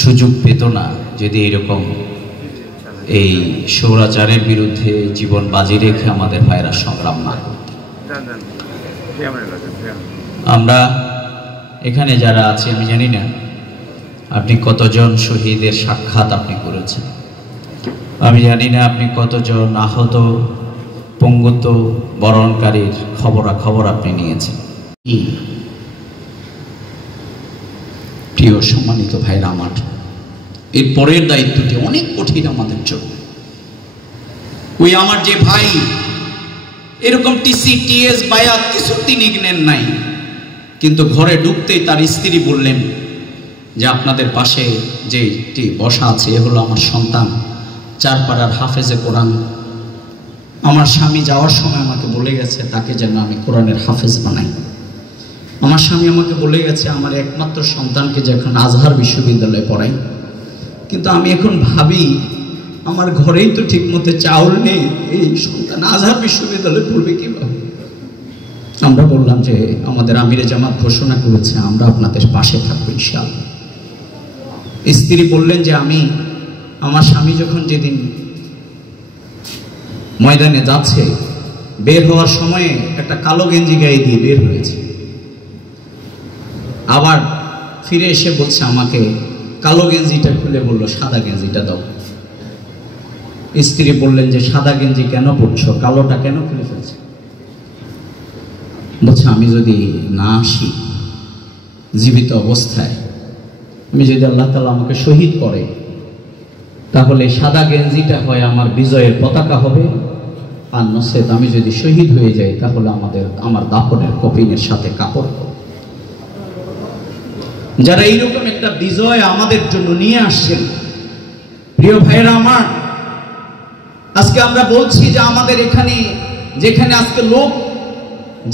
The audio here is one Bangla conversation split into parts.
সুযোগ পেত না যদি এরকম এই স্বৈরাচারের বিরুদ্ধে জীবন বাজি রেখে আমাদের ভাইরা সংগ্রাম না করত। আমরা এখানে যারা আছি, আমি জানি না আপনি কতজন শহীদের সাক্ষাৎ আপনি করেছেন, আমি জানি না আপনি কতজন আহত পঙ্গুত্ব বরণকারীর খবরাখবর আপনি নিয়েছেন। প্রিয় সম্মানিত ভাইরা আমার, এর পরের দায়িত্বটি অনেক কঠিন আমাদের জন্য। ওই আমার যে ভাই এরকম টিসি টিএস বায়াত কিছু তিনি নেন নাই, কিন্তু ঘরে ঢুকতেই তার স্ত্রী বললেন যে আপনাদের পাশে যেটি বসা আছে এ হলো আমার সন্তান, চারপাড়ার হাফেজে কোরআন। আমার স্বামী যাওয়ার সময় আমাকে বলে গেছে তাকে যেন আমি কোরআনের হাফেজ বানাই। আমার স্বামী আমাকে বলে গেছে আমার একমাত্র সন্তানকে যখন আজহার বিশ্ববিদ্যালয়ে পড়াই। কিন্তু আমি এখন ভাবি আমার ঘরেই তো ঠিক মতো চাউল নেই, এই সন্তান আজহার বিশ্ববিদ্যালয়ে পড়বে কিভাবে? আমরা বললাম যে আমাদের আমিরে জামাত ঘোষণা করেছে আমরা আপনাদের পাশে থাকবো ইনশাআল্লাহ। স্ত্রী বললেন যে আমার স্বামী যখন যেদিন ময়দানে যাচ্ছে বের হওয়ার সময়ে একটা কালো গেঞ্জি গায়ে দিয়ে বের হয়েছে, আবার ফিরে এসে বলছে আমাকে কালো গেঞ্জিটা খুলে বলল সাদা গেঞ্জিটা দাও। স্ত্রী বললেন যে সাদা গেঞ্জি কেন পরছো, কালোটা কেন খুলে ফেলছে? বলছে আমি যদি না আসি জীবিত অবস্থায়, আমি যদি আল্লাহ তাআলা আমাকে শহীদ করে, তাহলে সাদা গেঞ্জিটা হয় আমার বিজয়ের পতাকা হবে, আর নসেত আমি যদি শহীদ হয়ে যাই তাহলে আমার দাফনের কফিনের সাথে কাপড় হবে। যারা এইরকম একটা বিজয় আমাদের জন্য নিয়ে আসছেন, প্রিয় ভাইরা আমার, আজকে আমরা বলছি যে আমাদের এখানে যেখানে আজকে লোক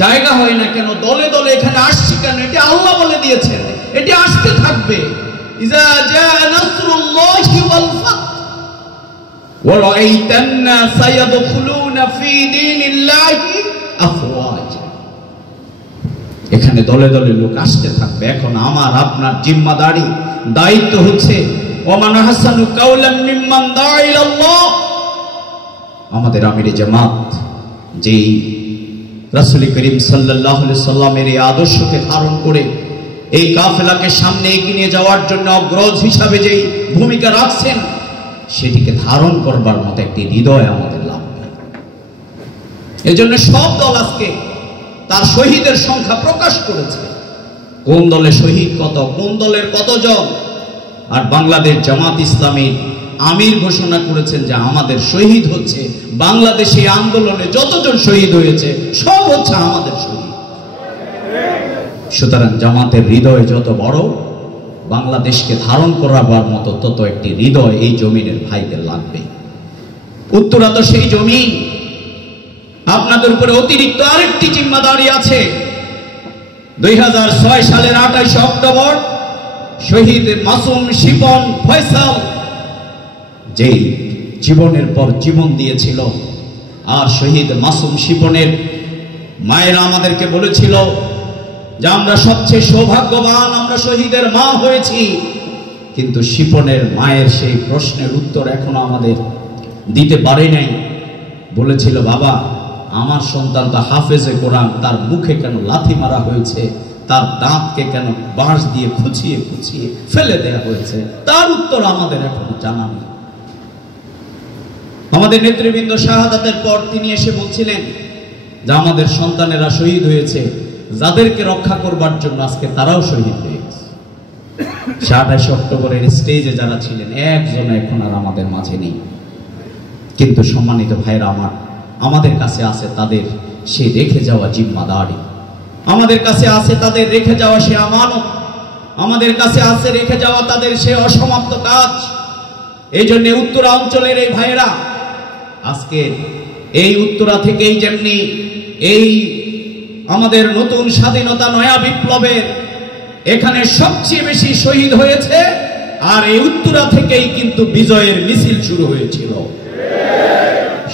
জায়গা হয় না কেন, দলে দলে এখানে আসছি কেন, এটি আল্লাহ বলে দিয়েছেন, এটি আসতে থাকবে। ইজা জা নাসরুল্লাহি ওয়াল ফাত ওয়া রাআইতান নাসা ইয়াদখুলুনা ফি দীনিল্লাহি আফওয়াজা। এখানে দলে দলে লোক আসতে থাকবে। এখন আমার আপনার জিম্মাদারি দায়িত্ব হচ্ছে ওমান হাসানু কাওলাম মিম্মান দা ইলাল্লাহ। আমাদের আমিরে জামাত যেই রাসূল করিম সাল্লাল্লাহু আলাইহি সাল্লামের এই আদর্শকে ধারণ করে এই কাফেলাকে সামনে এগিয়ে নিয়ে যাওয়ার জন্য অগ্রজ হিসাবে যেই ভূমিকা রাখছেন, সেটিকে ধারণ করবার মতো একটি হৃদয় আমাদের লাগবে। এজন্য সব দল আজকে তার শহীদের সংখ্যা প্রকাশ করেছে, কোন দলে শহীদ কত, কোন দলের কতজন। আর বাংলাদেশ জামাত ইসলামী আমির ঘোষণা করেছেন যে আমাদের শহীদ হচ্ছে বাংলাদেশে আন্দোলনে যতজন শহীদ হয়েছে সব হচ্ছে আমাদের শহীদ। সুতরাং জামাতের হৃদয় যত বড়, বাংলাদেশকে ধারণ করাবার মতো তত একটি হৃদয় এই জমিনের ভাইদের লাগবে। উত্তরা তো সেই জমিন। আপনাদের উপরে অতিরিক্ত আরেকটি জিম্মাদারি আছে। 2006 সালের 28 অক্টোবর শহীদ মাসুম শিপন ফয়সাল যেই জীবনের পর জীবন দিয়েছিল, আর শহীদ মাসুম শিপনের মায়েরা আমাদেরকে বলেছিল যে আমরা সবচেয়ে সৌভাগ্যবান, আমরা শহীদের মা হয়েছি। কিন্তু শিপনের মায়ের সেই প্রশ্নের উত্তর এখনো আমাদের দিতে পারে নাই। বলেছিল বাবা আমার সন্তান তো হাফেজে কোরআন, তার মুখে কেন লাথি মারা হয়েছে, তার দাঁতকে কেন বাঁশ দিয়ে খুঁচিয়ে খুঁচিয়ে ফেলে দেওয়া হয়েছে, তার উত্তর আমাদের এখনো জানা নেই। আমাদের নেতৃবৃন্দ শাহাদাতের পর তিনি এসে বলছিলেন যে আমাদের সন্তানেরা শহীদ হয়েছে, যাদেরকে রক্ষা করবার জন্য আজকে তারাও শহীদ হয়ে গেছে। 28 অক্টোবরের স্টেজে যারা ছিলেন একজন এখন আর আমাদের মাঝে নেই। কিন্তু সম্মানিত ভাইরা আমার, আমাদের কাছে আছে তাদের সেই রেখে যাওয়া জিম্মাদারি, আমাদের কাছে আছে তাদের রেখে যাওয়া সে আমানত, আমাদের কাছে আছে রেখে যাওয়া তাদের সে অসমাপ্ত কাজ। এই জন্য উত্তরা অঞ্চলের এই ভাইয়েরা আজকে এই উত্তরা থেকেই যেমনি এই আমাদের নতুন স্বাধীনতা নয়া বিপ্লবের এখানে সবচেয়ে বেশি শহীদ হয়েছে, আর এই উত্তরা থেকেই কিন্তু বিজয়ের মিছিল শুরু হয়েছিল।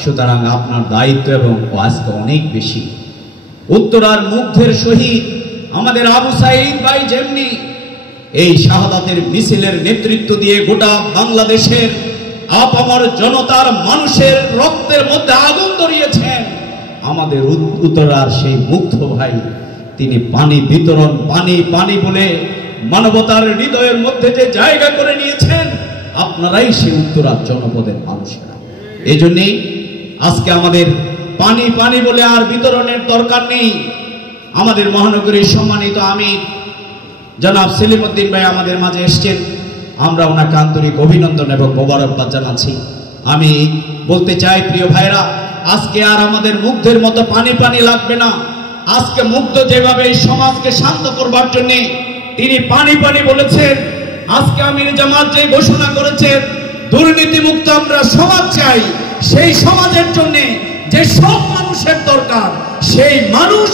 সুতরাং আপনার দায়িত্ব এবং আজকে অনেক বেশি। উত্তরার মুগ্ধের শহীদ আমাদের আবু সাঈদ ভাই যেমনি এই শাহাদাতের মিছিলের নেতৃত্ব দিয়ে গোটা বাংলাদেশের আপামর জনতার মানুষের রক্তের মধ্যে আগুন ধরিয়েছেন আমাদের উত্তরার সেই মুগ্ধ ভাই। তিনি পানি বিতরণ, পানি পানি বলে মানবতার হৃদয়ের মধ্যে যে জায়গা করে নিয়েছেন, আপনারাই সেই উত্তরার জনপদের মানুষেরা। এই জন্যেই আজকে আমাদের পানি পানি বলে আর বিতরণের দরকার নেই। আমাদের মহানগরীর সম্মানিত আমির জনাব সেলিম উদ্দিন ভাই আমাদের মাঝে এসছেন, আমরা ওনাকে আন্তরিক অভিনন্দন এবং মোবারকবাদ জানাচ্ছি। আমি বলতে চাই প্রিয় ভাইরা, আজকে আর আমাদের মুগ্ধের মতো পানি পানি লাগবে না। আজকে মুগ্ধ যেভাবে এই সমাজকে শান্ত করবার জন্য তিনি পানি পানি বলেছেন, আজকে আমির জামাত যে ঘোষণা করেছেন দুর্নীতি মুক্ত আমরা সমাজ চাই, সেই সমাজের জন্য যে সব মানুষের দরকার সেই মানুষ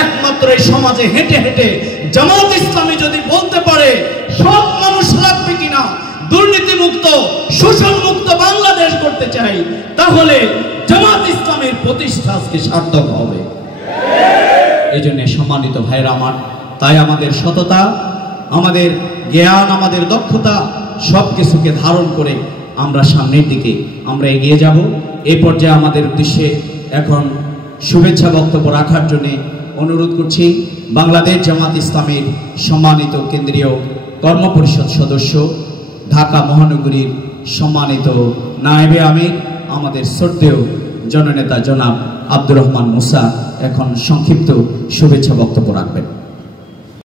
একমাত্র এই সমাজে হেঁটে হেঁটে জামাত ইসলামী যদি বলতে পারে সব মানুষ লাগবে কিনা দুর্নীতি মুক্ত শোষণ মুক্ত বাংলাদেশ করতে চাই, তাহলে জামাত ইসলামের প্রতিষ্ঠা আজকে সার্থক হবে। এই জন্য সম্মানিত ভাইরা আমার, তাই আমাদের সততা, আমাদের জ্ঞান, আমাদের দক্ষতা সবকিছুকে ধারণ করে আমরা সামনের দিকে আমরা এগিয়ে যাব। এই পর্যায়ে আমাদের উদ্দেশ্যে এখন শুভেচ্ছা বক্তব্য রাখার জন্য অনুরোধ করছি বাংলাদেশ জামাত ইসলামের সম্মানিত কেন্দ্রীয় কর্মপরিষদ সদস্য, ঢাকা মহানগরীর সম্মানিত নায়েবে আমির, আমাদের শ্রদ্ধেয় জননেতা জনাব আব্দুর রহমান মুসা এখন সংক্ষিপ্ত শুভেচ্ছা বক্তব্য রাখবেন।